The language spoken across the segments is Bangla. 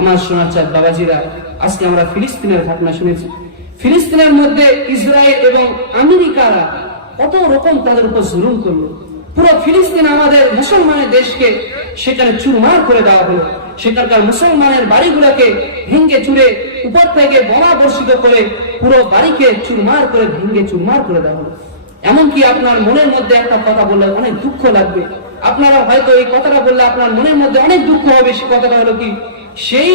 আমার শোনার চাঁদ বাবাজিরা, আজকে আমরা ফিলিস্তিনের ঘটনা শুনেছি। ফিলিস্তিনের মধ্যে ইসরায়েল এবং আমেরিকারা কত রকম তাদের উপর জুলুম করলো। পুরো ফিলিস্তিন আমাদের মুসলমানের দেশকে সেখানে চুরমার করে দেওয়া হলো। সেখানকার মুসলমানের বাড়িগুলোকে ভেঙে চুরে উপর থেকে বোমা বর্ষিত করে পুরো বাড়িকে চুরমার করে ভেঙে চুরমার করে দেওয়া হলো। এমনকি আপনার মনের মধ্যে একটা কথা বললে অনেক দুঃখ লাগবে। আপনারা হয়তো এই কথাটা বললে আপনার মনের মধ্যে অনেক দুঃখ হবে। সে কথাটা হলো কি, সেই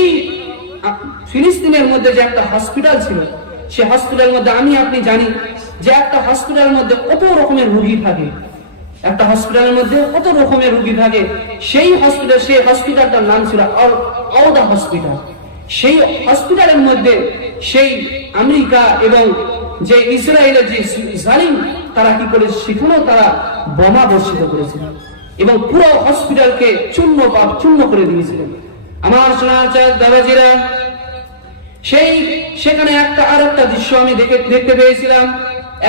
ফিলিস্তিনের মধ্যে যে একটা হসপিটাল ছিল, সে হসপিটালের মধ্যে আমি আপনি জানি যে একটা হসপিটালের মধ্যে কত রকমের রোগী থাকে। একটা হসপিটালের মধ্যে কত রকমের রোগী থাকে। সেই হসপিটালটার নাম ছিল আওদা হসপিটাল। সেই হসপিটালের মধ্যে সেই আমেরিকা এবং যে ইসরায়েলের যে জালিম, তারা কি করে সেখানেও তারা বোমা বর্ষিত করেছিল এবং পুরো হসপিটালকে চূর্ণ করে দিয়েছিলেন। আমার শোনা চাঁদ বাবাজিরা, সেখানে আরেকটা দৃশ্য আমি দেখতে পেয়েছিলাম।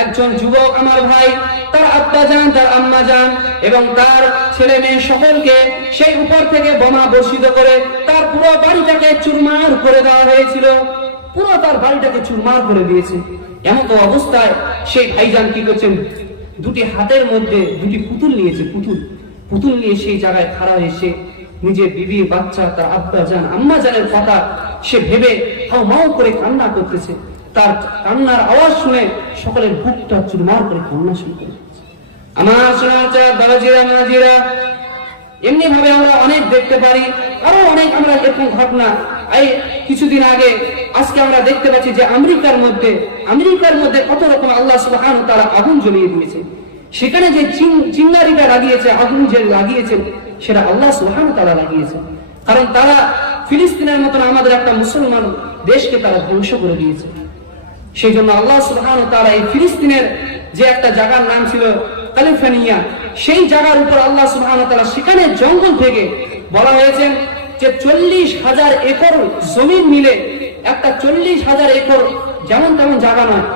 একজন যুবক আমার ভাই, তার আব্বা যান, তার আম্মা যান এবং তার ছেলে মেয়ে সকলকে সেই উপর থেকে বোমা বর্ষিত করে তার পুরো বাড়িটাকে চুরমার করে দেওয়া হয়েছিল। পুরো তার বাড়িটাকে চুরমার করে দিয়েছে। এমন তো অবস্থায় সেই ভাইজান কি করছেন, দুটি হাতের মধ্যে দুটি পুতুল নিয়েছে। পুতুল নিয়ে সেই জায়গায় খাড়া হয়েছে, নিজের বিবি, বাচ্চা, তার আব্বা জান, আম্মা জানের কথা সে ভেবে হাউমাউ করে কান্না করতেছে। তার কান্নার আওয়াজ শুনে সকলের বুকটা চুরমার করে কান্না শুরু করে। আমার শোনা বাবাজিরা, মাজিরা, এমনি ভাবে আমরা অনেক দেখতে পারি। আরো অনেক আমরা এরকম ঘটনা এই কিছুদিন আগে আজকে আমরা দেখতে পাচ্ছি যে আমেরিকার মধ্যে কত রকম আল্লাহ সুবহানাহু ওয়া তাআলা আগুন জ্বালিয়ে দিয়েছে। সেখানে যে চিঙ্গারিটা লাগিয়েছে, আগুন যে লাগিয়েছেন, সেটা আল্লাহ সুবহানাহু ওয়া তাআলা লাগিয়েছে। কারণ তারা ফিলিস্তিনের মতন আমাদের একটা মুসলমান দেশকে তারা ধ্বংস করে দিয়েছে। সেই জন্য আল্লাহ সুবহানাহু ওয়া তাআলা এই ফিলিস্তিনের যে একটা জায়গার নাম ছিল ক্যালিফোর্নিয়া, সেই জায়গার উপর আল্লাহ সুবহানাহু ওয়া তাআলা সেখানে জঙ্গল থেকে বলা হয়েছে যে 40,000 একর জমিন মিলে একটা 40,000 একর যেমন তেমন জায়গা নয়।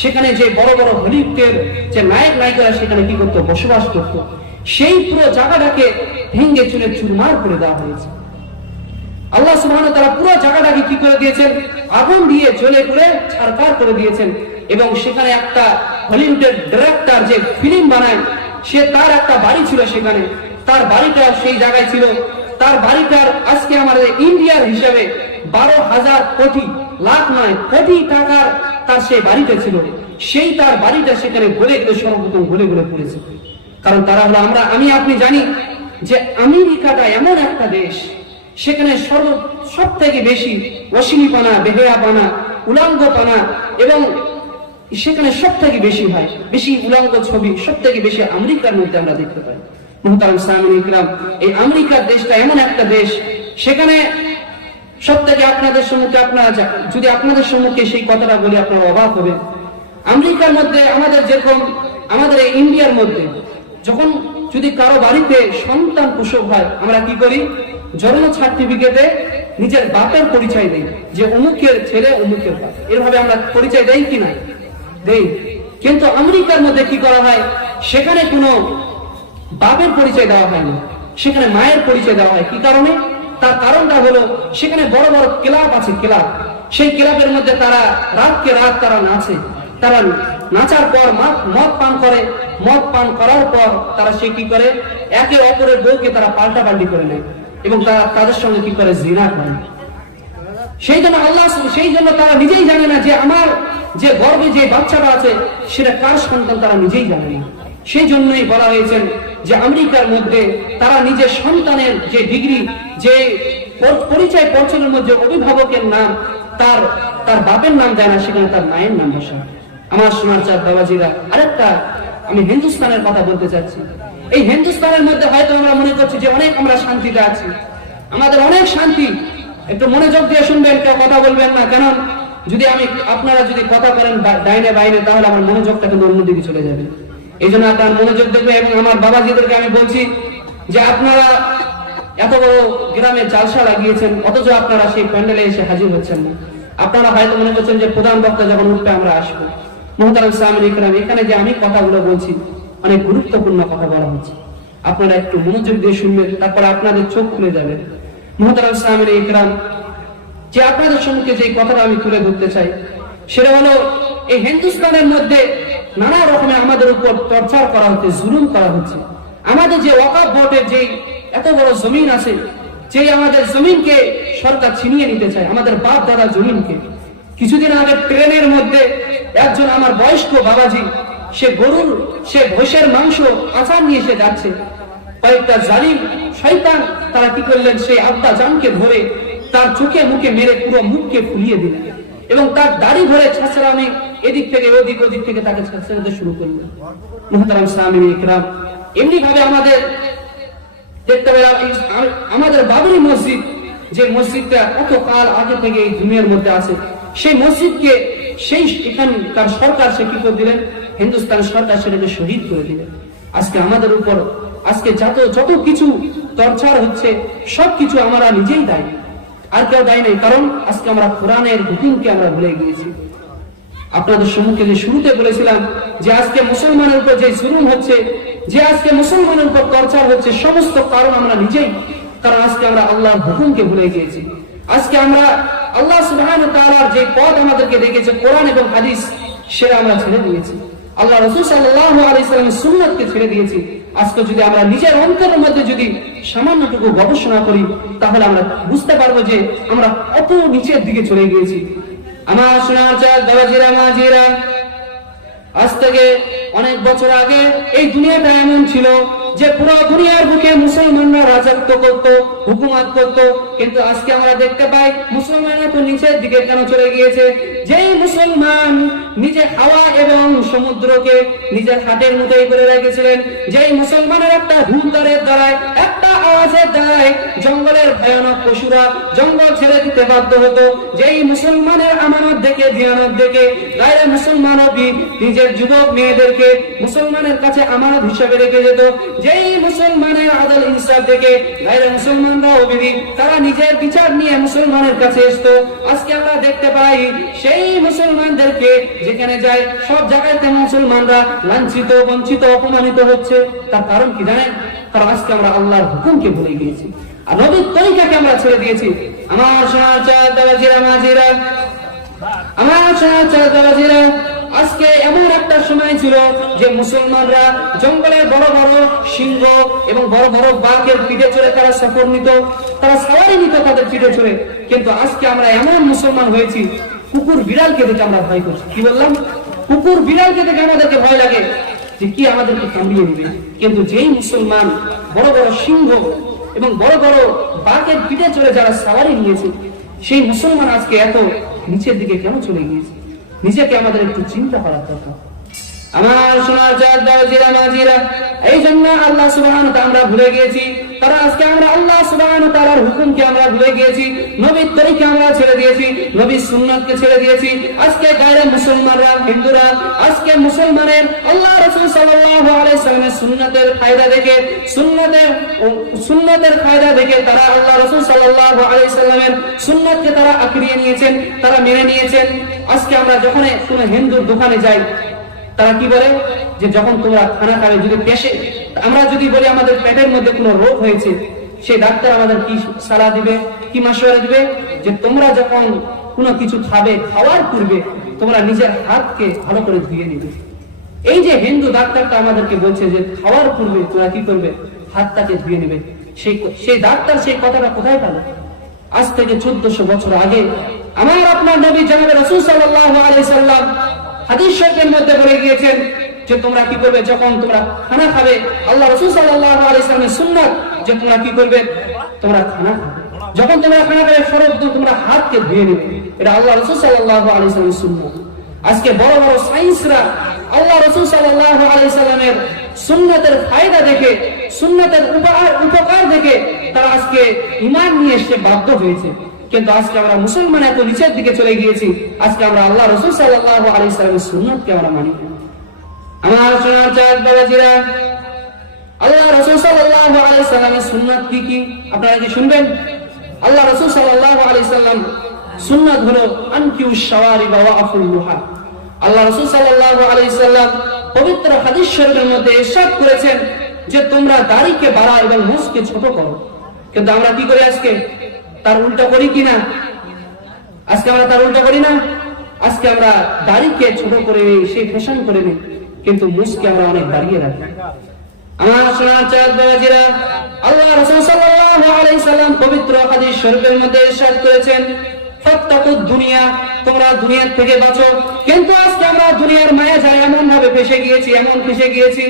সেখানে যে বড় বড় হলিউডের যে নায়িকারা সেখানে কি করতো, বসবাস করত। সেই পুরো জায়গাটাকে ভেঙে চুরে চুরমার করে দেওয়া হয়েছে। আল্লাহ সুবহানাহু ওয়া তাআলা পুরো জায়গাটাকে কি করে দিয়েছেন, আগুন দিয়ে জ্বলে পুড়ে ছারখার করে দিয়েছেন। এবং সেখানে একটা হলিউডের ডিরেক্টর যে ফিল্ম বানায়, সে তার একটা বাড়ি ছিল সেখানে, তার বাড়িটা সেই জায়গায় ছিল। তার বাড়িটার আজকে আমাদের ইন্ডিয়ার হিসাবে 12,000 কোটি, লাখ নয়, কোটি টাকার তার সেই বাড়িটা ছিল। সেই তার বাড়িটা সেখানে গলে গেলে সর্বপ্রথম গলে পড়েছে। কারণ তারা হলো আমি আপনি জানি যে আমেরিকাটা এমন একটা দেশ, সেখানে সব থেকে বেশি অশ্লীলপনা, বেহায়াপনা, উলঙ্গপনা এবং সেখানে সব থেকে বেশি উলঙ্গ ছবি সব থেকে বেশি আমেরিকার মধ্যে আমরা দেখতে পাই। মুহতারাম সামিন ইকরাম, এই আমেরিকার দেশটা এমন একটা দেশ, সেখানে সব থেকে আপনাদের সম্মুখে সেই কথাটা বলে আপনারা অবাক হবে। আমেরিকার মধ্যে আমাদের যেরকম আমাদের এই ইন্ডিয়ার মধ্যে যখন যদি কারো বাড়িতে সন্তান প্রসব হয়, আমরা কি করি, জন্ম সার্টিফিকেটে নিজের বাপের পরিচয় দেই যে অমুকের ছেলে, অমুকের বাপ। এভাবে আমরা পরিচয় দেই কিনা? দেই। কিন্তু আমেরিকার মধ্যে কি করা হয়, সেখানে কোনো বাপের পরিচয় দেওয়া হয় না, সেখানে মায়ের পরিচয় দেওয়া হয়। কি কারণে? তার কারণটা হলো সেখানে বড় বড় ক্লাব আছে, সেই ক্লাবের মধ্যে তারা রাতকে রাত তারা নাচে। তারা নাচার পর মদ পান করে, মদ পান করার পর তারা সে কি করে, একে অপরের বউকে তারা পাল্টাপাল্টি করে নেয় এবং তারা তাদের সঙ্গে কি করে, জিনা করে। সেই জন্য তারা নিজেই জানে না যে আমার যে গর্ভে যে বাচ্চাটা আছে সেটা কার সন্তান, তারা নিজেই জানে না। সেই জন্যই বলা হয়েছে যে আমেরিকার মধ্যে তারা নিজের সন্তানের যে ডিগ্রি, যে পরিচয় পত্রের মধ্যে অভিভাবকের নাম তার বাপের নাম দেয় না, সেখানে তার মায়ের নাম বসায়। আমার সোনার চাঁদ বাবাজিরা, আরেকটা আমি হিন্দুস্তানের কথা বলতে চাচ্ছি। এই হিন্দুস্তানের মধ্যে হয়তো আমরা মনে করছি যে অনেক আমরা শান্তিতে আছি, আমাদের অনেক শান্তি। একটু মনোযোগ দিয়ে শুনবেন, কেউ কথা বলবেন না। কেন, আপনারা যদি কথা বলেন ডাইনে বাইরে, তাহলে আমার মনোযোগটা কিন্তু অন্যদিকে চলে যাবে। এই জন্য আপনার মনোযোগ দেখবে। এবং আমার বাবাজিদেরকে আমি বলছি যে আপনারা এত বড় গ্রামে জালসা লাগিয়েছেন, অথচ আপনারা সেই প্যান্ডেলে এসে হাজির হচ্ছেন না। আপনারা হয়তো মনে করছেন যে প্রধান বক্তা যখন উঠবে আমরা আসবো। মুহতারাম সামিন ইকরাম, এখানে যে আমি কথাগুলো বলছি অনেক গুরুত্বপূর্ণ কথা বলা হচ্ছে, আপনারা একটু মনোযোগ দিয়ে শুনবেন, তারপরে আপনাদের চোখ খুলে যাবে। মুহতারাম সামিন ইকরাম, যে আপনাদের সম্মুখে যে কথাটা আমি তুলে ধরতে চাই সেটা হলো, এই হিন্দুস্তানের মধ্যে নানা রকমের আমাদের উপর টর্চার করা হচ্ছে, জুলুম করা হচ্ছে। আমাদের যে ওয়াকফ বোর্ডের যে এত বড় জমিন আছে, যে আমাদের জমিনকে সরকার ছিনিয়ে নিতে চায়, আমাদের বাপ দাদা জমিনকে। কিছুদিন আগে ট্রেনের মধ্যে একজন আমার বয়স্ক বাবাজি, সে ভৈষের মাংস আচার নিয়ে এসে যাচ্ছে। কয়েকটা জালিম শয়তান তারা কি করলেন, সেই আব্বা জানকে ধরে তার চোখে মুখে মেরে পুরো মুখকে ফুলিয়ে দিলেন এবং তার দাড়ি ধরে ছাঁচড়ানি এদিক থেকে ওদিক, ওদিক থেকে তাকে ছাঁচড়াতে শুরু করলেন। মুহতারাম সামিন ইকরাম, এমনি ভাবে আমাদের দেখতে পেলাম আমাদের বাবরি মসজিদ, যে মসজিদটা কত কাল আগে থেকে এই দুনিয়ার মধ্যে আছে, সেই মসজিদকে সেই এখানকার সরকার সে কি করে দিলেন, হিন্দুস্তান সরকার সেটাকে শহীদ করে দিলেন। আজকে আমাদের উপর আজকে যত কিছু টর্চার হচ্ছে, সবকিছু আমরা নিজেই দায়ী, আর কেউ দায়ী নেই। কারণ আজকে আমরা কোরআনের হুকুমকে আমরা ভুলে গিয়েছি। আপনাদের সম্মুখে যে শুরুতে বলেছিলাম যে আজকে মুসলমানের উপর যে জুলুম হচ্ছে, যে আজকে মুসলমানের উপর টর্চার হচ্ছে, সমস্ত কারণ আমরা নিজেই। কারণ আজকে আমরা আল্লাহর হুকুমকে ভুলে গিয়েছি। আজকে আমরা আল্লাহ সুবহানাহু ওয়া তাআলার যে পথ আমাদেরকে দেখেছে কোরআন এবং হাদিস, সেটা আমরা ছেড়ে দিয়েছি। আল্লাহ রাসূল সাল্লাল্লাহু আলাইহি সাল্লামের সুন্নাতকে ছেড়ে দিয়েছি। আজকে যদি আমরা নিজের অন্তরের মধ্যে যদি সামান্যটুকু গবেষণা করি, তাহলে আমরা বুঝতে পারবো যে আমরা কত নিচের দিকে চলে গিয়েছি। আমার সোনার চাঁদ বাবাজিরা মাঝিরা, আজ থেকে অনেক বছর আগে এই দুনিয়াটা এমন ছিল যে পুরো দুনিয়ার বুকে মুসলমানরা রাজত্ব করত, হুকুমত করত। কিন্তু আজকে আমরা দেখতে পাই মুসলমানরা তো নিচের দিকে কেন চলে গিয়েছে। যেই মুসলমান নিজে হাওয়া এবং সমুদ্রকে নিজের হাতের মুঠোয় করে রেখেছিলেন, যেই মুসলমানের একটা হুঙ্কারের দ্বারায়, একটা আওয়াজের দ্বারায় জঙ্গলের ভয়ানক পশুরা জঙ্গল ছেড়ে দিতে বাধ্য হতো, যেই মুসলমানের আমানত দেখে দিয়ানত দেখে গায়ে মুসলমান নিজের যুবক মেয়েদেরকে মুসলমানের কাছে আমানত হিসাবে রেখে যেত, যেই মুসলমানের আদল ইনসাফ দেখে গায়ে মুসলমানরা অবিধি তারা নিজের বিচার নিয়ে মুসলমানের কাছে আসতো। আজকে আমরা দেখতে পাই সেই মুসলমানদেরকে যেখানে যায় সব জায়গাতে মুসলমানরা লাঞ্ছিত, বঞ্চিত, অপমানিত হচ্ছে। তার কারণ কি জানেন? কারণ আজকে আমরা আল্লাহর হুকুমকে ভুলে গিয়েছি আর নবীর তরিকাকে আমরা ছেড়ে দিয়েছি। আমার সোনার চাঁদ বাবাজিরা মাঝিরা, আমার সোনার চাঁদ বাবাজিরা, আজকে এমন একটা সময় ছিল যে মুসলমানরা জঙ্গলের বড় বড় সিংহ এবং বড় বড় বাঘের পিঠে চড়ে তারা সফর নিত, তারা সাওয়ারি নিত তাদের পিঠে চড়ে। কিন্তু আজকে আমরা এমন মুসলমান হয়েছি, কুকুর বিড়ালকে দেখে আমরা ভয় করছি। কি বললাম? কুকুর বিড়ালকে দেখে আমাদেরকে ভয় লাগে যে কি আমাদেরকে কামড়িয়ে দিবে। কিন্তু যেই মুসলমান বড় বড় সিংহ এবং বড় বড় বাঘের পিঠে চড়ে যারা সাওয়ারি নিয়েছে, সেই মুসলমান আজকে এত নিচের দিকে কেন চলে গিয়েছে? নিজেকে আমাদের একটু চিন্তা করার দরকার। আমার সোনার চাঁদ বাবাজিরা মাঝিরা, এই জন্য আল্লাহ সুবহানাহু ওয়া তাআলা আমরা ভুলে গিয়েছি। কারণ আজকে আমরা আল্লাহ সুবহানাহু ওয়া তাআলার হুকুমকে আমরা ভুলে গিয়েছি, নবীর তরিকা আমরা ছেড়ে দিয়েছি, নবীর সুন্নাতকে ছেড়ে দিয়েছি। আজকে গায়রে মুসলমানরা, হিন্দুরা আজকে মুসলমানের আল্লাহ রাসূল সাল্লাল্লাহু আলাইহি সাল্লামের সুন্নাতের ফায়দা দেখে, সুন্নাতের ফায়দা দেখে তারা আল্লাহ রাসূল সাল্লাল্লাহু আলাইহি সাল্লামের সুন্নাতকে তারা আঁকড়িয়ে নিয়েছেন, তারা মেনে নিয়েছেন। আজকে আমরা যখন কোনো হিন্দুর দোকানে যাই, তারা কি বলে যে যখন তোমরা খানা খাবে, যদি পেশে আমরা যদি বলি আমাদের পেটের মধ্যে কোনো রোগ হয়েছে, সেই ডাক্তার আমাদের কি সালাহ দিবে, কি মাশওয়ারা দিবে? যে তোমরা যখন কোনো কিছু খাবে, খাওয়ার পূর্বে তোমরা নিজের হাতকে ভালো করে ধুয়ে নিবে। এই যে হিন্দু ডাক্তারটা আমাদেরকে বলছে যে খাওয়ার পূর্বে তোমরা কি করবে, হাতটাকে ধুয়ে নিবে, সেই ডাক্তার সেই কথাটা কোথায় পেল? আজ থেকে 1400 বছর আগে আমার আপনার নবী জনাব রাসূল সাল্লাল্লাহু আলাইহি সাল্লাম হাদিস শরীফের মধ্যে বলে গিয়েছেন যে তোমরা কি করবে যখন তোমরা খানা খাবে। আল্লাহ রাসূল সাল্লাল্লাহু আলাইহি সাল্লামের সুন্নাত যে তোমরা কি করবে, তোমরা খানা খাবে, যখন তোমরা খানা খাবে সর্বপ্রথম তোমরা হাতকে ধুয়ে নেবে। এটা আল্লাহ রাসূল সাল্লাল্লাহু আলাইহি সাল্লামের সুন্নাত। আজকে বড় বড় সায়েন্সরা আল্লাহ রাসূল সাল্লাল্লাহু আলাইহি সাল্লামের সুন্নাতের ফায়দা দেখে, সুন্নাতের উপকার দেখে তারা আজকে ঈমান নিয়ে এসে বাধ্য হয়েছে। কিন্তু আজকে আমরা মুসলমান এত নিচের দিকে চলে গিয়েছি, আজকে আমরা আল্লাহ রাসূল সাল্লাল্লাহু আলাইহি সাল্লামের সুন্নাতকে আমরা মানি না। আমার সোনার চাঁদ বাবাজিরা, আল্লাহ রাসূল সাল্লাল্লাহু আলাইহি সাল্লামের সুন্নাত কি আপনারা কি শুনবেন? আল্লাহ রাসূল সাল্লাল্লাহু আলাইহি সাল্লাম সুন্নাত হলো আনকিউশ শাওয়ারিব ওয়া আফুল লুহা। আল্লাহ রাসূল সাল্লাল্লাহু আলাইহি সাল্লাম পবিত্র হাদিস শরীফের মধ্যে ইরশাদ করেছেন যে তোমরা দাড়িকে বাড়াও এবং মুখকে ছোট করো। কিন্তু আমরা কি করি আজকে? তার উল্টা করি কিনা? আজকে আমরা তার উল্টো করি না? আজকে আমরা দাড়িকে ছোট করে নিই, সেই ফ্যাশন করে নিই, কিন্তু মুখকে আমরা অনেক দাঁড়িয়ে রাখি। আমার সোনার চাঁদ বাবাজিরা, আল্লাহ রাসূল সাল্লাল্লাহু আলাইহি সাল্লাম পবিত্র হাদিস শরীফের মধ্যে ইরশাদ করেছেন, ফাত্তাকুদ দুনিয়া, তোমরা দুনিয়ার থেকে বাঁচো। কিন্তু আজকে আমরা দুনিয়ার মায়া যায় এমন ভাবে ফেসে গিয়েছি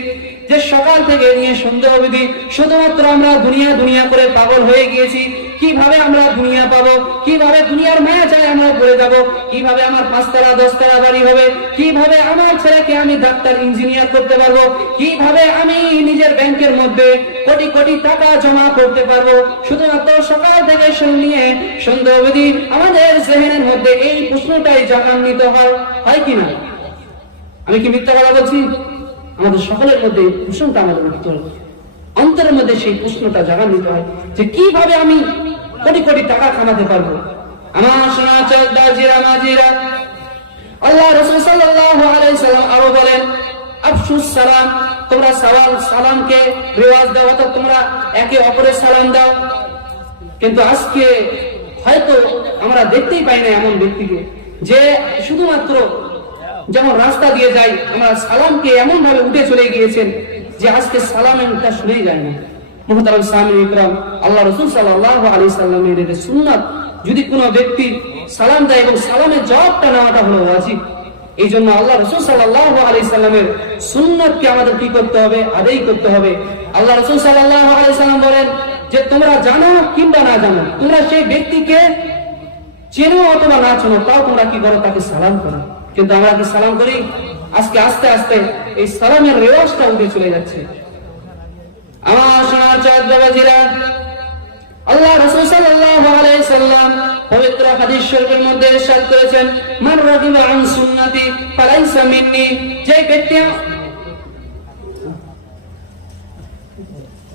যে সকাল থেকে নিয়ে সন্ধ্যা অবধি শুধুমাত্র আমরা দুনিয়া দুনিয়া করে পাগল হয়ে গিয়েছি। কিভাবে আমরা দুনিয়া পাবো, কিভাবে দুনিয়ার মায়া চাই আমরা পড়ে যাব, কিভাবে আমার 5 তলা 10 তলা বাড়ি হবে, কিভাবে আমার ছেলেকে আমি ডাক্তার ইঞ্জিনিয়ার করতে পারবো, কিভাবে আমি নিজের ব্যাংকের মধ্যে কোটি কোটি টাকা জমা করতে পারবো। শুধুমাত্র সকাল থেকে নিয়ে সন্ধ্যা অবধি আমাদের জেহেনের মধ্যে এই প্রশ্নটাই জাগান্বিত হয় কিনা? আমি কি মিথ্যা কথা বলছি? আমাদের সকলের মধ্যে এই প্রশ্নটা আমাদের অন্তরের মধ্যে সেই প্রশ্নটা জাগান্বিত হয় যে কিভাবে আমি কোটি কোটি টাকা কামাতে পারবো। আমার সোনার চাঁদ বাবাজিরা, মাজিরা, আল্লাহ রাসূল সাল্লাল্লাহু আলাইহি সাল্লাম আরো বলেন, আফশুস সালাম, তোমরা সালামকে রিওয়াজ দাও, অর্থাৎ তোমরা একে অপরের সালাম দাও। কিন্তু আজকে হয়তো আমরা দেখতেই পাই না এমন ব্যক্তিকে যে শুধুমাত্র যেমন রাস্তা দিয়ে যাই আমরা সালামকে এমন ভাবে উঠে চলে গিয়েছেন যে আজকে সালামের তা শুনেই যায় না। মুহতারাম সামিঈন ইকরাম, আল্লাহ রাসূল সাল্লাল্লাহু আলাইহি সাল্লামের এই সুন্নাত, যদি কোনো ব্যক্তি সালাম দেয় এবং সালামের জবাবটা নেওয়াটা হলো ওয়াজিব। এই জন্য আল্লাহ রাসূল সাল্লাল্লাহু আলাইহি সাল্লামের সুন্নাতকে আমাদের কি করতে হবে? আদায় করতে হবে। আল্লাহ রাসূল সাল্লাল্লাহু আলাইহি সাল্লাম বলেন যে তোমরা জানো কিংবা না জানো, তোমরা সেই ব্যক্তিকে চেনো অথবা না চেনো, তাও তোমরা কি করো? তাকে সালাম করো। কিন্তু আমরা কি সালাম করি? আজকে আস্তে আস্তে এই সালামের রেওয়াজটা উঠে চলে যাচ্ছে। আমার সোনার চাঁদ বাবাজিরা, আল্লাহ রাসূল সাল্লাল্লাহু আলাইহি সাল্লাম পবিত্র হাদিস শরীফের মধ্যে ইরশাদ করেছেন, মান রাগিবা আন সুন্নতি ফালাইসা মিন্নি, যে ব্যক্তি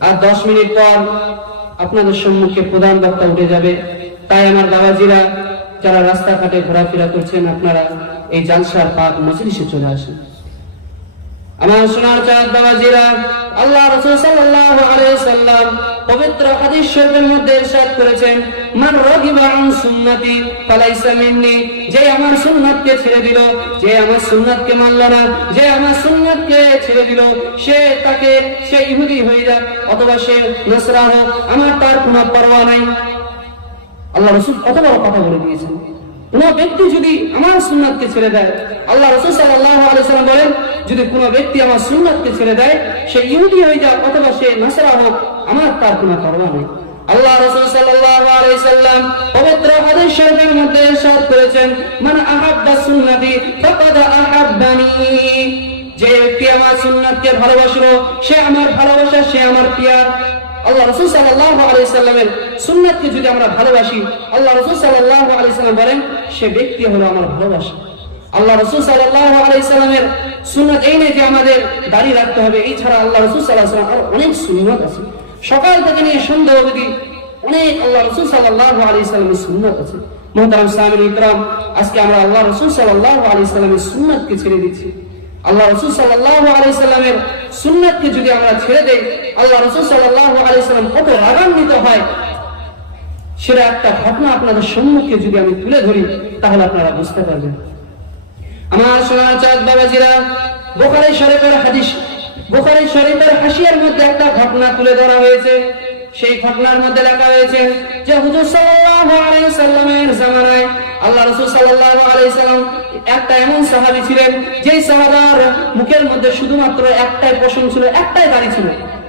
আর 10 মিনিট পর আপনাদের সম্মুখে প্রধান বক্তা উঠে যাবে। তাই আমার বাবাজিরা, যারা রাস্তাঘাটে ঘোরাফেরা করছেন, আপনারা এই জালসার পাক মজলিসে চলে আসেন। আমার সোনার চাঁদ বাবাজিরা, আল্লাহ রাসূল সাল্লাল্লাহু আলাইহি সাল্লাম পবিত্র হাদিস শরীফের মধ্যে ইরশাদ করেছেন, মান রাগিবা আন সুন্নতি ফালাইসা মিন্নি, যে আমার সুন্নাতকে ছেড়ে দিল, যে আমার সুন্নাতকে মানল না, যে আমার সুন্নাতকে ছেড়ে দিল, সে ইহুদি হয়ে যাক অথবা সে নাসরা হোক, আমার তার কোনো পরোয়া নাই। আল্লাহ রাসূল কত বড় কথা বলে দিয়েছেন। কোন ব্যক্তি যদি আমার সুন্নাতকে ছেড়ে দেয়, আল্লাহ রাসূল সাল্লাল্লাহু আলাইহি সাল্লাম বলেন, যদি কোন ব্যক্তি আমার সুন্নাতকে ছেড়ে দেয়, সে ইহুদি হয়ে যাক অথবা সে নাসরা হোক, আমার তার কোনো পরোয়া নেই। আল্লাহ রাসূল সাল্লাল্লাহু আলাইহি সাল্লাম পবিত্র হাদিস শরীফের মধ্যে ইরশাদ করেছেন, মান আহাব্বা সুন্নতি ফাকাদ আহাব্বানি, যে ব্যক্তি আমার সুন্নাতকে ভালোবাসলো, সে আমার ভালোবাসা, সে আমার প্রিয়। আল্লাহ রাসূল সাল্লাল্লাহু আলাইহি সাল্লামের সুন্নাতকে যদি আমরা ভালোবাসি, আল্লাহ রাসূল সাল্লাল্লাহু আলাইহি সাল্লাম বলেন, সে ব্যক্তি হলো আমার ভালোবাসা। আল্লাহ রাসূল সাল্লাল্লাহু আলাইহি সাল্লামের সুন্নাত এই নয় যে আমাদের দাড়ি রাখতে হবে, এই ছাড়া আল্লাহ রাসূল সাল্লাল্লাহু আলাইহি সাল্লাম অনেক সুন্নাত আছে। সকাল থেকে নিয়ে সন্ধ্যা অবধি অনেক আল্লাহ রাসূল সাল্লাল্লাহু আলাইহি সাল্লামের সুন্নাত আছে। মুহতারাম সামিঈন ইকরাম, আজকে আমরা আল্লাহ রাসূল সাল্লাল্লাহু আলাইহি সাল্লামের সুন্নাতকে ছেড়ে দিচ্ছি। আল্লাহ রাসূল সাল্লাল্লাহু আলাইহি সাল্লামের সুন্নাতকে যদি আমরা ছেড়ে দেই, আল্লাহ রাসূল সাল্লাল্লাহু আলাইহি সাল্লাম কত রাগান্বিত হয়, সেটা একটা ঘটনা আপনাদের সম্মুখে যদি আমি তুলে ধরি, তাহলে আপনারা বুঝতে পারবেন। আমার সোনার চাঁদ বাবাজিরা, বুখারী শরীফের হাসিয়ার মধ্যে একটা ঘটনা তুলে ধরা হয়েছে। সেই ঘটনার মধ্যে লেখা হয়েছে যে হুজুর সাল্লাল্লাহু আলাইহি সাল্লামের জামানায় আল্লাহ রাসূল সাল্লাল্লাহু আলাইহি সাল্লাম একটা এমন সাহাবী ছিলেন, যেই সাহাবার মুখের মধ্যে শুধুমাত্র একটাই পশম ছিল, একটাই দাড়ি ছিল।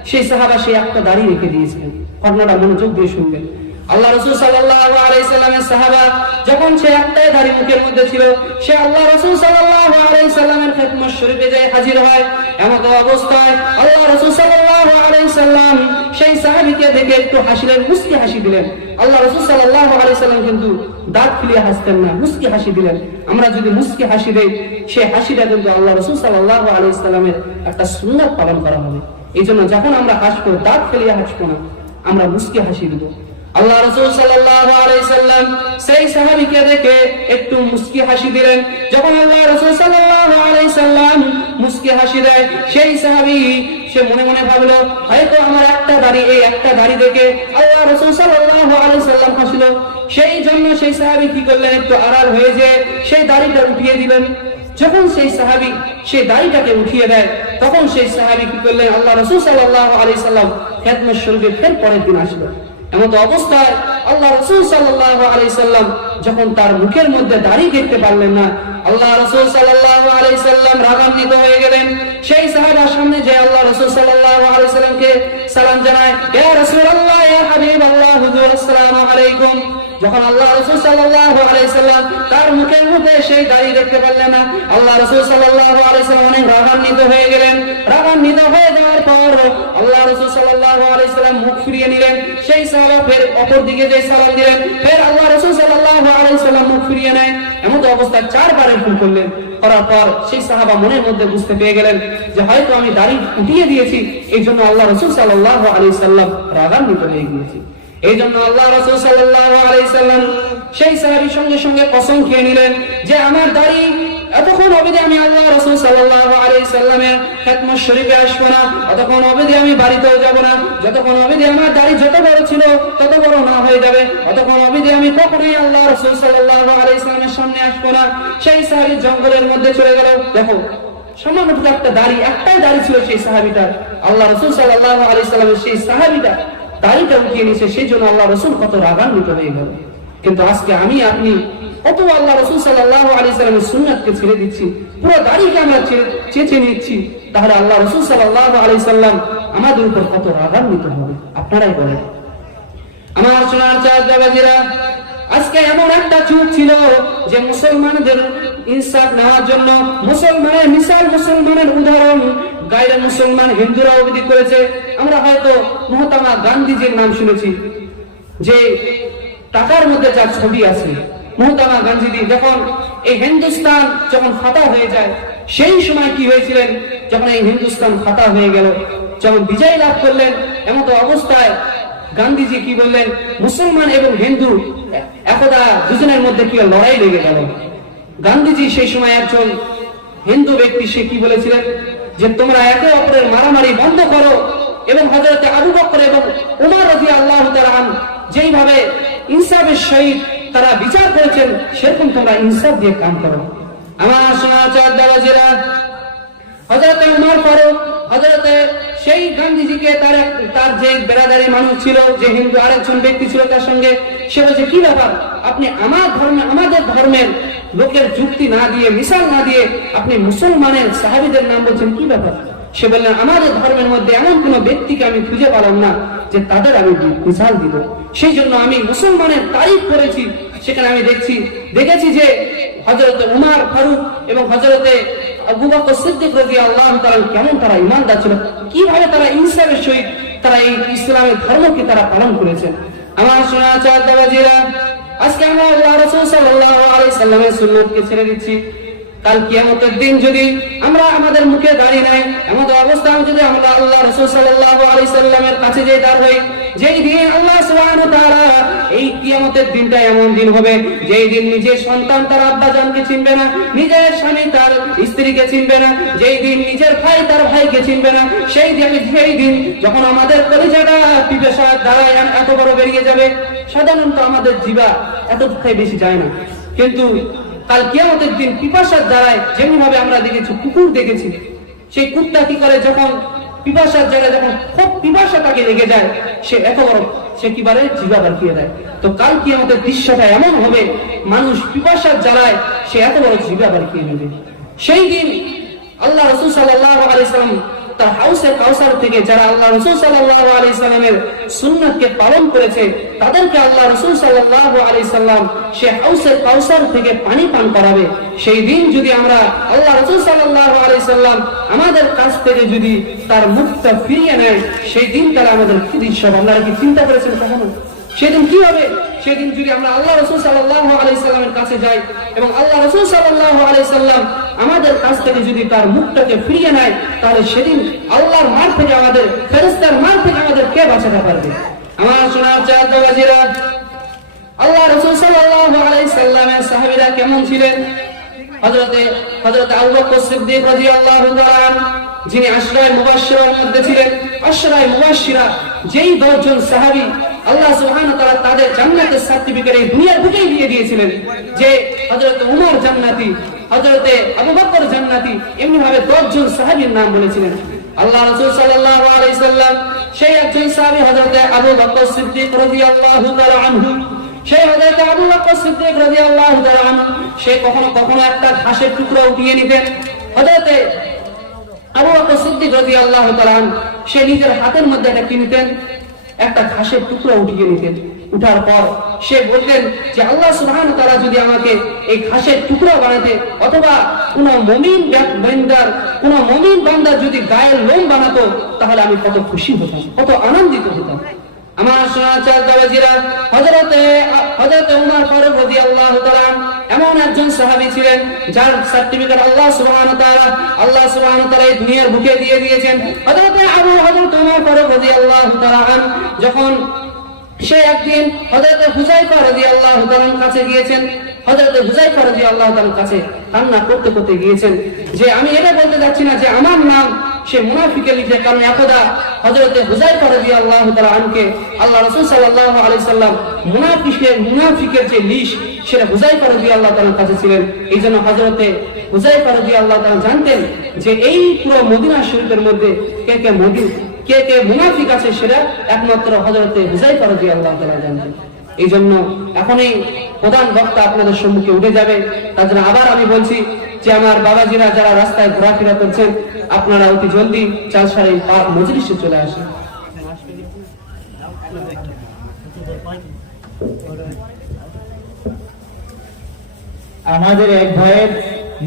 সেই সাহাবা সেই একটা দাড়ি রেখে দিয়েছিলেন। ঘটনাটা মনোযোগ দিয়ে শুনবেন। আল্লাহ রাসূল সাল্লাল্লাহু আলাইহি সাল্লামের সাহাবা যখন সে একটাই দাড়ি মুখের মধ্যে ছিল, সে আল্লাহ রাসূল সাল্লাল্লাহু আলাইহি সাল্লামের খিদমত শরীফে যায় হাজির হয়। এমন অবস্থায় আল্লাহ রাসূল সাল্লাল্লাহু আলাইহি সাল্লাম সেই সাহাবীকে দেখে একটু হাসিলেন, মুস্কি হাসি দিলেন। আল্লাহ রাসূল সাল্লাল্লাহু আলাইহি সাল্লাম কিন্তু দাঁত খুলে হাসতেন না, মুস্কি হাসি দিলেন। আমরা যদি মুস্কি হাসি দেই, সেই হাসিটা কিন্তু আল্লাহ রাসূল সাল্লাল্লাহু আলাইহি সাল্লামের একটা সুন্নাত পালন করা হবে। এই জন্য যখন আমরা হাসবো, দাঁত খুলে হাসবো না, আমরা মুস্কি হাসি দিব। আল্লাহ রাসূল সাল্লাল্লাহু আলাইহি সাল্লাম সেই সাহাবীকে দেখে একটু মুস্কি হাসি দিলেন। যখন আল্লাহ রাসূল সাল্লাল্লাহু আলাইহি সাল্লাম মুস্কি হাসি দেয়, সেই সাহাবী সে মনে মনে ভাবলো হয়তো আমার একটা দাড়ি, এই একটা দাড়ি দেখে আল্লাহ রাসূল সাল্লাল্লাহু আলাইহি সাল্লাম হাসলো। সেই জন্য সেই সাহাবী কি করলেন, একটু আড়াল হয়ে যে সেই দাড়িটা উঠিয়ে দিলেন। যখন সেই সাহাবী সেই দাড়িটাকে উঠিয়ে দেয়, তখন সেই সাহাবী কি করলেন, আল্লাহ রাসূল সাল্লাল্লাহু আলাইহি সাল্লাম খিদমত শরীফে ফের পরের দিন আসলো। এমন অবস্থায় আল্লাহ রাসূল সাল্লাল্লাহু আলাইহি সাল্লাম যখন তার মুখের মধ্যে দাড়ি দেখতে পারলেন না, আল্লাহ রাসূল সাল্লাল্লাহু আলাইহি সাল্লাম রাগান্বিত হয়ে গেলেন। সেই সাহাবার সামনে যে আল্লাহ রাসূল সাল্লাল্লাহু আলাইহি সাল্লামকে সালাম জানায়, ইয়া রাসূলুল্লাহ, ইয়া হাবিবাল্লাহ, হুজুর আসসালামু আলাইকুম। যখন আল্লাহ রাসূল সাল্লাল্লাহু আলাইহি সাল্লাম তার মুখের মধ্যে সেই দাড়ি দেখতে পারলেন না, আল্লাহ রাসূল সাল্লাল্লাহু আলাইহি সাল্লাম অনেক রাগান্বিত হয়ে গেলেন। রাগান্বিত হয়ে যাওয়ার পর আল্লাহ রাসূল সাল্লাল্লাহু আলাইহি সাল্লাম মুখ ফিরিয়ে নিলেন। সেই সাহাবা ফের অপর দিকে যে সালাম দিলেন, ফের আল্লাহ রাসূল সাল্লাল্লাহু আলাইহি সাল্লাম মুখ ফিরিয়ে নেয়। এমন অবস্থায় চারবার ভুল করলেন। করার পর সেই সাহাবা মনের মধ্যে বুঝতে পেরে গেলেন যে হয়তো আমি দাড়ি উঠিয়ে দিয়েছি, এই জন্য আল্লাহ রাসূল সাল্লাল্লাহু আলাইহি সাল্লাম রাগান্বিত হয়ে গিয়েছে। এই জন্য আল্লাহ রাসূল সাল্লাল্লাহু আলাইহি সাল্লাম সেই সাহাবীর সঙ্গে সঙ্গে কসম খেয়ে নিলেন যে আমার দাড়ি এতক্ষণ অবধি আমি আল্লাহ রাসূল সাল্লাল্লাহু আলাইহি সাল্লামের খিদমত শরীফে আসবো না, অতক্ষণ অবধি আমি বাড়িতেও যাব না, যতক্ষণ অবধি আমার দাড়ি যত বড় ছিল তত বড় না হয়ে যাবে, অতক্ষণ অবধি আমি কখনোই আল্লাহ রাসূল সাল্লাল্লাহু আলাইহি সাল্লামের সামনে আসবো না। সেই সাহাবী জঙ্গলের মধ্যে চলে গেল। দেখো সামান্য একটা দাড়ি, একটাই দাড়ি ছিল সেই সাহাবীটার। আল্লাহ রাসূল সাল্লাল্লাহু আলাইহি সাল্লামের সেই সাহাবীটা দাড়িটা উঠিয়ে নিয়েছে, সেই জন্য আল্লাহ রাসূল কত রাগান্বিত হয়ে গেল। কিন্তু আজকে আমি আপনি কত আল্লাহ রাসূল সাল্লাল্লাহু আলাইহি সাল্লামের সুন্নাতকে ছেড়ে দিচ্ছি, পুরো দাড়িকে আমরা চেঁচে নিচ্ছি, তাহলে আল্লাহ রাসূল সাল্লাল্লাহু আলাইহি সাল্লাম আমাদের উপর কত রাগান্বিত হবে, আপনারাই বলেন। আমার সোনার চাঁদ বাবাজিরা, আজকে এমন একটা যুগ ছিল যে মুসলমানদের ইনসাফ নেওয়ার জন্য মুসলমানের মিসাল, মুসলমানের উদাহরণ গায়রে মুসলমান হিন্দুরা অবধি করেছে। আমরা হয়তো মহাত্মা গান্ধীজির নাম শুনেছি, যে টাকার মধ্যে যার ছবি আছে। মহাত্মা গান্ধী যখন এই হিন্দুস্তান যখন ফাতা হয়ে যায়, সেই সময় কি হয়েছিলেন, যখন এই হিন্দুস্তান ফাতা হয়ে গেল, যখন বিজয় লাভ করলেন, এমন অবস্থায় গান্ধীজি কি বললেন, মুসলমান এবং হিন্দু একদা দুজনের মধ্যে কি লড়াই লেগে গেল। গান্ধীজি সেই সময় একজন হিন্দু ব্যক্তি, সে কি বলেছিলেন যে তোমরা একে অপরের মারামারি বন্ধ করো, এবং হযরত আবু বকর এবং ওমর রাদিয়াল্লাহু তাআলা আনহু যেইভাবে ইনসাফের সহিত তারা বিচার করেছেন, সেরকম তোমরা ইনসাফ দিয়ে কাজ করো। আমার সমাচার দারাজেরা, হযরত ওমর ফারুক হযরত সেই গান্ধীজিকে তার যে বেরাদারি মানুষ ছিল, যে হিন্দু আরেকজন ব্যক্তি ছিল তার সঙ্গে, সে বলছে কি ব্যাপার, আপনি আমাদের ধর্মের লোকের যুক্তি না দিয়ে, মিসাল না দিয়ে আপনি মুসলমানের সাহাবীদের নাম বলছেন, কি ব্যাপার? সে বললেন আমাদের ধর্মের মধ্যে এমন কোন ব্যক্তিকে আমি খুঁজে পেলাম না যে তাদের আমি মিসাল দিব, সেই জন্য আমি মুসলমানের তারিফ করেছি। সেখানে আমি দেখেছি যে হযরত ওমর ফারুক এবং হযরত আবু বকর সিদ্দিক রাদিয়াল্লাহু তাআলা কেমন তারা ঈমানদার ছিল, কিভাবে তারা ইনসাফের সহিত তারা এই ইসলামের ধর্মকে তারা পালন করেছেন। আমার সোনার চাঁদ বাবাজিরা, আজকে আমরা আল্লাহ রাসূল সাল্লাল্লাহু আলাইহি সাল্লামের সুন্নাতকে ছেড়ে দিচ্ছি। কাল কিয়ামতের দিন যদি আমরা আমাদের মুখে দাঁড়িয়ে নাই, এমন অবস্থায় যদি আমরা আল্লাহ রাসূল সাল্লাল্লাহু আলাইহি সাল্লামের কাছে যে দাঁড় হই, যেই দিন আল্লাহ সুবহানাহু ওয়া তাআলা, এই কিয়ামতের দিনটা এমন দিন হবে যেই দিন নিজের সন্তান তার আব্বা জানকে চিনবে না, নিজের স্বামী তার স্ত্রীকে চিনবে না, যেই দিন নিজের ভাই তার ভাইকে চিনবে না, সেই দিন যখন আমাদের কলিজাটা পিপাসার দ্বারায় এত বড় বেরিয়ে যাবে। সাধারণত আমাদের জিহ্বা এতটাই বেশি যায় না, কিন্তু কাল কিয়ামতের দিন পিপাসার দ্বারায় যেমন ভাবে আমরা দেখেছি, কুকুর দেখেছি, সেই কুত্তা কি করে, যখন পিপাসার জায়গায় যখন খুব পিপাসা তাকে লেগে যায়, সে এত বড় সে কি পারে জিহ্বা বাড়িয়ে দেয়। তো কাল কিয়ামতের দৃশ্যটা এমন হবে, মানুষ পিপাসার জ্বালায় সে এত বড় জিহ্বা বাড়িয়ে নেবে। সেই দিন আল্লাহ রাসূল সাল্লাল্লাহু আলাইহি সাল্লাম তার হাউসে কাউসার থেকে, যারা আল্লাহ রাসূল সাল্লাল্লাহু আলাইহি সাল্লামের সুন্নাতকে পালন করেছে, তাদেরকে আল্লাহ রাসূল সাল্লাল্লাহু আলাইহি সাল্লাম সে হাউসে কাউসার থেকে পানি পান করাবে। সেই দিন যদি আমরা আল্লাহ রাসূল সাল্লাল্লাহু আলাইহি সাল্লাম আমাদের কাছ থেকে যদি তার মুখটা ফিরিয়ে নেয়, সেই দিন তারা আমাদের কি দৃশ্য আপনারা কি চিন্তা করেছেন কখনো? সেদিন কি হবে? সেদিন যদি আমরা আল্লাহ রাসূল সাল্লাল্লাহু আলাইহি সাল্লামের কাছে যাই এবং আল্লাহ রাসূল সাল্লাল্লাহু আলাইহি সাল্লাম আমাদের কাছ থেকে যদি তার মুখটাকে ফিরিয়ে নেয়, তাহলে সেদিন আল্লাহর মার থেকে, আমাদের ফেরেশতার মার থেকে আমাদের কে বাঁচাতে পারবে? আমার সোনার চাঁদ বাবাজিরা, আল্লাহ রাসূল সাল্লাল্লাহু আলাইহি সাল্লামের সাহাবীরা কেমন ছিলেন? হযরত আবু বকর সিদ্দিক রাদিয়াল্লাহু তাআলা, যিনি আশরায়ে মুবাশশিরার মধ্যে ছিলেন। আশরায়ে মুবাশশিরা যেই 10 জন সাহাবী আল্লাহ সুবহানাহু ওয়া তাআলা তাদের জান্নাতের সার্টিফিকেট এই দুনিয়ার বুকেই দিয়ে দিয়েছিলেন, যে হযরত উমর জান্নাতি, হযরত আবু বকর জান্নাতি, এমনি ভাবে 10 জন সাহাবীর নাম বলেছিলেন আল্লাহ রাসূল সাল্লাল্লাহু আলাইহি সাল্লাম। সেই একজন সাহাবী হযরত আবু বকর সিদ্দিক রাদিয়াল্লাহু তাআলা আনহু। সেই হযরত আবু বকর সিদ্দিক রাদিয়াল্লাহু তাআলা আনহু সে কখনো কখনো একটা ঘাসের টুকরো উঠিয়ে নিতেন। হযরত আবু বকর সিদ্দিক রাদিয়াল্লাহু তাআলা আনহু সে নিজের হাতের মধ্যে একটা কি নিতেন? একটা ঘাসের টুকরো উঠিয়ে নিতেন। উঠার পর সে বলতেন যে আল্লাহ সুবহানাহু ওয়া তাআলা যদি আমাকে এই ঘাসের টুকরো বানাতে, অথবা কোন মুমিন বান্দার যদি গায়ের লোম বানাতো, তাহলে আমি কত খুশি হতাম, কত আনন্দিত হতাম। আমার সোনার চাঁদ বাবাজিরা, হযরত উমর ফারুক রাদিয়াল্লাহু তাআলা এমন একজন সাহাবী ছিলেন যার সার্টিফিকেট আল্লাহ সুবহানাহু ওয়া তাআলা এই দুনিয়ার বুকে দিয়ে দিয়েছেন। হযরত উমর ফারুক রাদিয়াল্লাহু তাআলা যখন সে একদিন হযরত হুযায়ফা রাদিয়াল্লাহু তাআলার কাছে গিয়েছেন, হযরত হুযায়ফা রাদিয়াল্লাহু তাআলার কাছে কান্না করতে করতে গিয়েছেন যে আমি এটা বলতে যাচ্ছি না যে আমার নাম সে মুনাফিকের লিখে, কারণ একদা হযরত হুযায়ফা রাদিয়াল্লাহু তাআলা আনকে আল্লাহ রাসূল সাল্লাল্লাহু আলাইহি সাল্লাম মুনাফিকের যে লিস্ট সেটা হুযায়ফা রাদিয়াল্লাহু তাআলার কাছে ছিলেন। এইজন্য হযরত হুযায়ফা রাদিয়াল্লাহু তাআলা জানতেন যে এই পুরো মদিনা শরীফের মধ্যে কে কে মুনাফিক আছে সেটা একমাত্র হযরত হুযায়ফা রাদিয়াল্লাহু তাআলা জানতেন। এই জন্য এখনই প্রধান বক্তা আপনাদের সম্মুখে উঠে যাবে। তার জন্য আবার আমি বলছি যে আমার বাবাজিরা যারা রাস্তায় ঘোরাফেরা করছেন, আপনারা অতি জলদি চালসার এই পাক মজলিসে চলে আসেন। আমাদের এক ভাইয়ের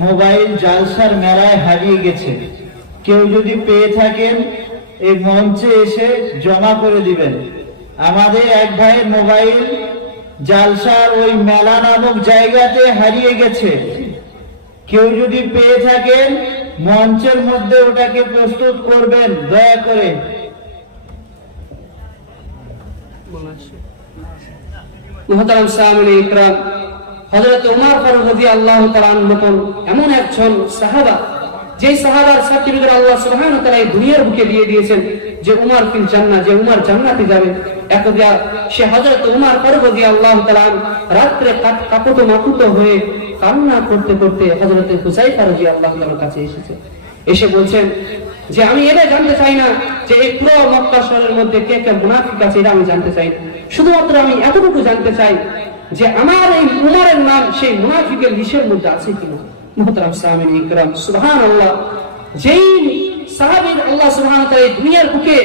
মোবাইল জালসার মেলায় হারিয়ে গেছে। কেউ যদি পেয়ে থাকেন এই মঞ্চে এসে জমা করে দিবেন। আমাদের এক ভাইয়ের মোবাইল জালসার ওই মেলা নামক জায়গাতে হারিয়ে গেছে। কেউ যদি পেয়ে থাকেন মঞ্চের মধ্যে ওটাকে প্রস্তুত করবেন দয়া করে। মুহতারাম সাহাবায়ে ইকরাম, হযরত উমর ফারুক রাদিয়াল্লাহু তাআলা মতন এমন একজন সাহাবা, যে সাহাবার সার্টিফিকেট আল্লাহ সুবহানাহু ওয়া তাআলা এই দুনিয়ার বুকে দিয়ে দিয়েছেন যে উমর ফিল জান্নাহ, যে উমর জান্নাতে যাবে। একদা সে হযরত উমর ফারুক রাদিয়াল্লাহু তাআলা রাতে কাঁপতো মাকুতো হয়ে কান্না করতে করতে হযরত হুযায়ফা রাদিয়াল্লাহু তাআলার কাছে এসেছে। এসে বলছেন যে আমি এটা জানতে চাই না যে এই পুরো মক্কা শহরের মধ্যে কে কে মুনাফিক আছে, এটা আমি জানতে চাই না। শুধুমাত্র আমি এতটুকু জানতে চাই যে আমার এই উমরের নাম সেই মুনাফিকের লিস্টের মধ্যে আছে কিনা। মুহতারাম সাহাবায়ে ইকরাম, সুবহানাল্লাহ, যেই সাহাবীর আল্লাহ সুবহানাহু ওয়া তাআলা এই দুনিয়ার বুকে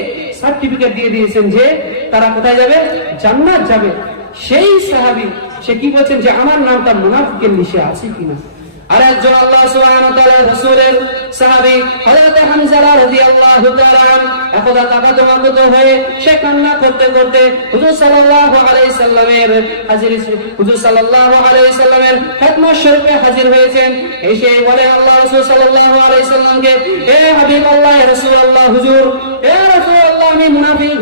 সার্টিফিকেট দিয়ে দিয়েছেন যে তারা কোথায় যাবে? জান্নাত যাবে। সেই সাহাবী সে কি বলছেন যে আমার নামটা মুনাফিকের লিস্টে আছে কিনা। আর একজন আল্লাহ সুবহানাহু ওয়া তাআলা রাসূলের সাহাবী হযরত হামজা রাদিয়াল্লাহু তাআলা একদা কাঁপতো হয়ে সে কান্না করতে করতে হুজুর সাল্লাল্লাহু আলাইহি সাল্লামের খাতমুশ শরীফে হাজির হয়েছেন। এসে বলে আল্লাহ রাসূল সাল্লাল্লাহু আলাইহি সাল্লামকে, হে হাবিবাল্লাহ, হে রাসূলুল্লাহ, হুজুর, হে রাসূলুল্লাহ, আমি মুনাফিক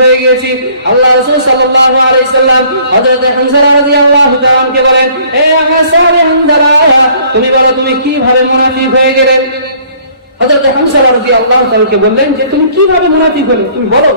হয়ে গিয়েছি। আল্লাহ রাসূল সাল্লাল্লাহু আলাইহি সাল্লাম হযরত হামজা রাদিয়াল্লাহু তাআলাকে বলেন, হে আমার সাহাবী হামজা, তুমি বলো তুমি কিভাবে মুনাফিক হয়ে গেলে? হযরত হামজা রাদিয়াল্লাহু তাআলাকে বললেন যে তুমি কিভাবে মুনাফিক হলে, তুমি বলো।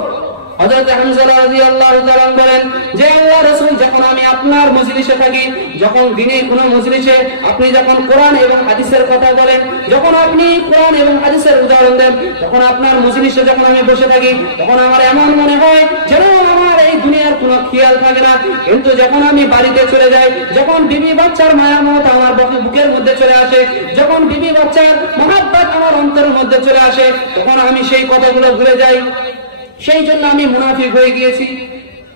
হযরত হামজা রাদিয়াল্লাহু তাআলা বলেন যে আল্লাহর রাসূল, যখন আমি আপনার মজলিসে থাকি, যখন দিনে কোনো মজলিসে আপনি যখন কোরআন এবং হাদিসের কথা বলেন, যখন আপনি কোরআন এবং হাদিসের উদাহরণ দেন, তখন আপনার মজলিসে যখন আমি বসে থাকি, তখন আমার এমন মনে হয় যেন আমার এই দুনিয়ার কোনো খেয়াল থাকে না। কিন্তু যখন আমি বাড়িতে চলে যাই, যখন বিবি বাচ্চার মায়া মমতা আমার বুকের মধ্যে চলে আসে, যখন বিবি বাচ্চার মহব্বত আমার অন্তরের মধ্যে চলে আসে, তখন আমি সেই কথাগুলো ভুলে যাই। সেই জন্য আমি মুনাফিক হয়ে গিয়েছি।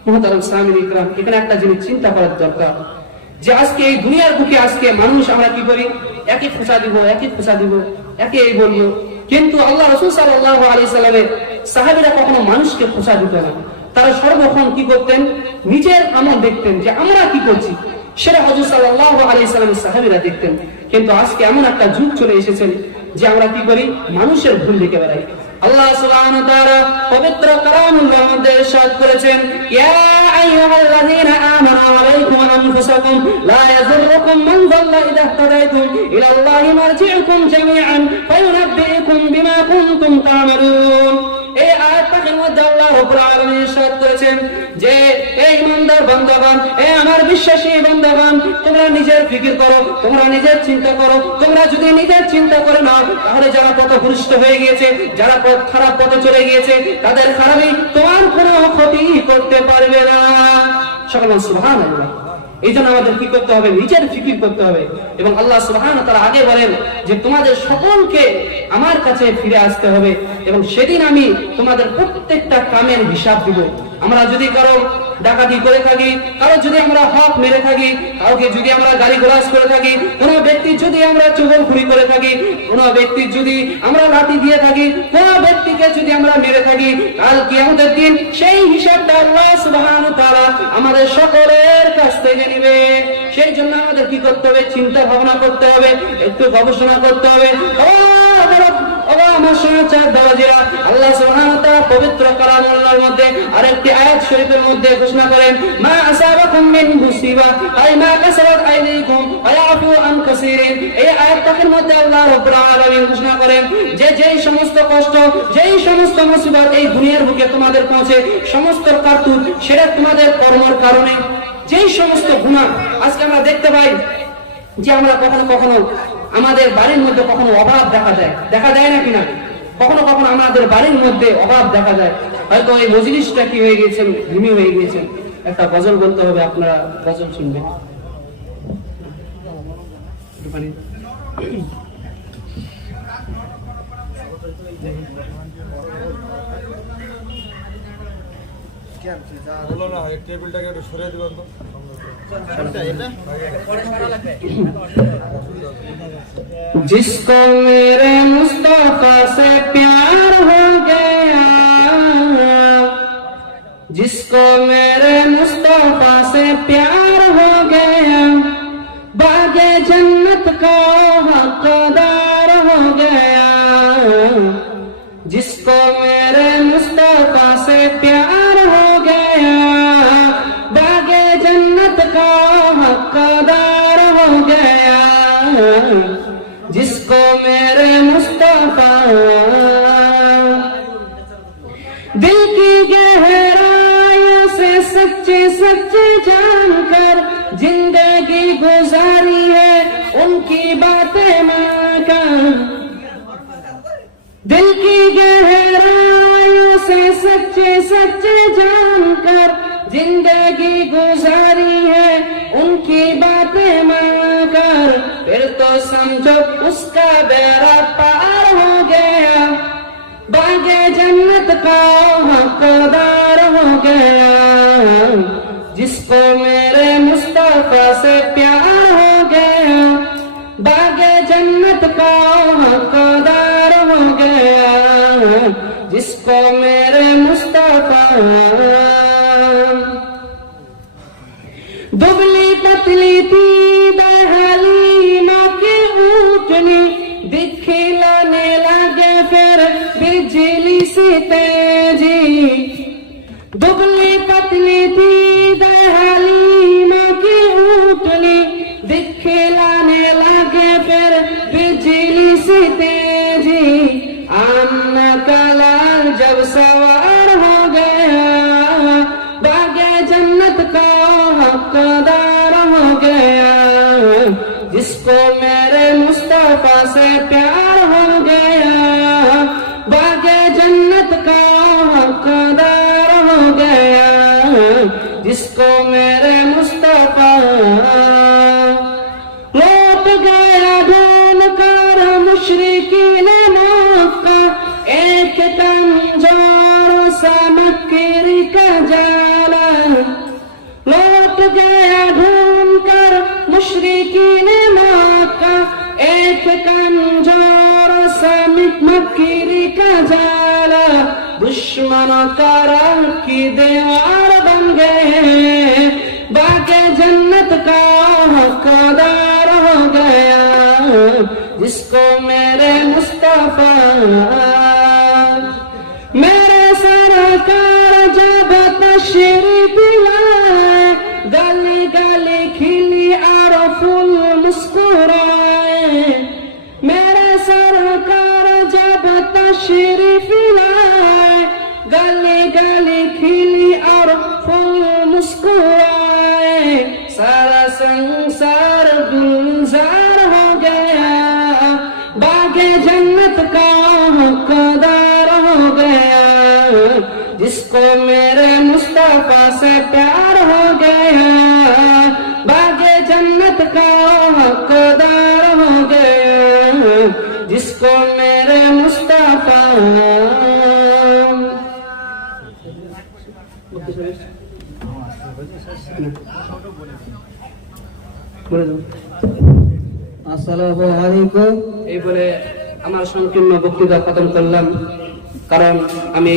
মুহতারাম সাহাবায়ে ইকরাম, এখানে একটা জিনিস চিন্তা করার দরকার যে আজকে এই দুনিয়ার বুকে আজকে মানুষ আমরা কি করি? একে খোঁচা দিব, একে এই বলবো। কিন্তু আল্লাহ রাসূল সাল্লাল্লাহু আলাইহি সাল্লামের সাহাবীরা কখনো মানুষকে খোঁচা দিত না। তারা সর্বক্ষণ কি করতেন? নিজের আমল দেখতেন যে আমরা কি করছি, সেটা হুজুর সাল্লাল্লাহু আলাইহি সাল্লামের সাহাবীরা দেখতেন। কিন্তু আজকে এমন একটা যুগ চলে এসেছে যে আমরা কি করি? মানুষের ভুল দেখে বেড়াই। আল্লাহ সুবহানাহু ওয়া তাআলা পবিত্র কালামুল্লাহর মধ্যে ইরশাদ করেছেন, ইয়া আইয়ুহাল্লাযীনা আমানু আলাইকুম আনফুসাকুম লা ইয়াযুররুকুম মান যাল্লা ইযা ইহতাদাইতুম ইলাল্লাহি মারজিউকুম জামিআন ফায়ুনাব্বিউকুম বিমা কুনতুম তা'মালুন। এই আয়াতের মধ্যে আল্লাহ রাব্বুল আলামিন ইরশাদ করেছেন যে হে ঈমানদার বান্দাগণ, হে আমার বিশ্বাসী বান্দাগণ, তোমরা নিজের ফিকির করো, তোমরা নিজের চিন্তা করো। তোমরা যদি নিজের চিন্তা করে নাও তাহলে যারা পথভ্রষ্ট হয়ে গিয়েছে, যারা খারাপ পথে চলে গিয়েছে, তাদের খারাপই তোমার কোনো ক্ষতি করতে পারবে না। সকল সুবহানাল্লাহ। এই জন্য আমাদের কি করতে হবে? নিজের ফিকির করতে হবে। এবং আল্লাহ সুবহানাহু ওয়া তাআলা আগে বলেন যে তোমাদের সকলকে আমার কাছে ফিরে আসতে হবে এবং সেদিন আমি তোমাদের প্রত্যেকটা কামের হিসাব দিব। আমরা যদি কারো ডাকাতি করে থাকি, কারো যদি আমরা হক মেরে থাকি, কাউকে যদি আমরা গালিগালাজ করে থাকি, কোন ব্যক্তির যদি আমরা চুগলখড়ি করে থাকি, কোন ব্যক্তির যদি আমরা লাঠি দিয়ে থাকি, কোন ব্যক্তিকে যদি আমরা মেরে থাকি, কাল কিয়ামতের দিন সেই হিসাবটা আল্লাহ সুবহানাহু ওয়া তাআলা আমাদের সকলের কাছ থেকে নেবে। সেই জন্য আমাদের কি করতে হবে? চিন্তা ভাবনা করতে হবে, একটু গবেষণা করতে হবে। আল্লাহ সুবহানাহু ওয়া তাআলা পবিত্র কালামুল্লাহর মধ্যে আরেকটি আয়াত শরীফের মধ্যে ঘোষণা করেন, মা আসাবাকুম মিন মুসিবা আই মা কাসাবাত আইদিকুম ওয়া ইয়াফু আন কাসীরিন। এই আয়াতের মধ্যে আল্লাহ রাব্বুল আলামিন ঘোষণা করেন যে যেই সমস্ত কষ্ট, যেই সমস্ত মুসিবত এই দুনিয়ার বুকে তোমাদের পৌঁছে, সমস্ত কারতুক সেটা তোমাদের কর্মের কারণে। যেই সমস্ত গুনাহ আজকে আমরা দেখতে পাই যে আমরা কখনো কখনো আমাদের বাড়ির মধ্যে কখনো অভাব দেখা যায় না কিনা? কখনো কখনো আমাদের বাড়ির মধ্যে অভাব দেখা যায়। হয়তো এই মজলিসটা কি হয়ে গেছে, ভূমি হয়ে গেছে। একটা গজল বলতে হবে, আপনারা গজল শুনবেন। जिसको मेरे मुस्तफा से प्यार हो गया, जिसको मेरे मुस्तफा से प्यार हो गया, बागे जन्नत का हकदार हो गया। जिसको मेरे मुस्तफा से प्यार हो गया, बागे जन्नत का हकदार हो गया। जिसको मेरे मुस्तफा दिल की गहराइयों से सच्चे सच्चे जानकर जिंदगी गुजारी है, उनकी बातें मानकर। दिल की गहराइयों से सच्चे सच्चे जानकर जिंदगी गुजारी है, उनकी बातें मानकर। फिर तो समझो उसका बेड़ा पार हो गया, बागे जन्नत का हकदार हो गया। जिसको मेरे मुस्तफा से प्यार हो गया, बागे जन्नत का हकदार हो गया। जिसको मेरे मुस्तफा दुबली पतली थी हलीमा की ऊँटनी, दिखलाने लगे फिर बिजली से तेजी। दुबली पतली थी हलीमा की ऊँटनी, दिखलाने लगे फिर बिजली से तेजी। आमना का लाल जब सवार हो गया, बागे जन्नत का हकदार हो गया। जिसको मेरे मुस्तफा से प्यार हो गया, बागे जन्नत का हकदार हो गया। जिसको मेरे मुस्तफा लौट गया ढूंढ कर मुशरिकीन मक्का, एक कमजोर सा मक्कर का जाला। लौट गया ढूंढ कर मुशरिकीन मक्का, एक कमजोर सा मक्कर का जाला। दुश्मनों का राह की दीवार बन गए, बागे जन्नत का हकदार हो गया। जिसको मेरे मुस्तफा फूल मुस्कुराए, मेरे सरकार जब तशरीफ लाए, गली गली खिली और फूल मुस्कुराए, सारा संसार गुलजार हो गया, बागे जन्नत का हकदार हो गया। जिसको मेरे मुस्तफा से प्यार हो गया, बागे जन्नत का हकदार हो गया। जिसको मेरे मुस्तफा আসসালামু আলাইকুম। এই বলে আমার সংকীর্ণ বক্তৃতা খতম করলাম, কারণ আমি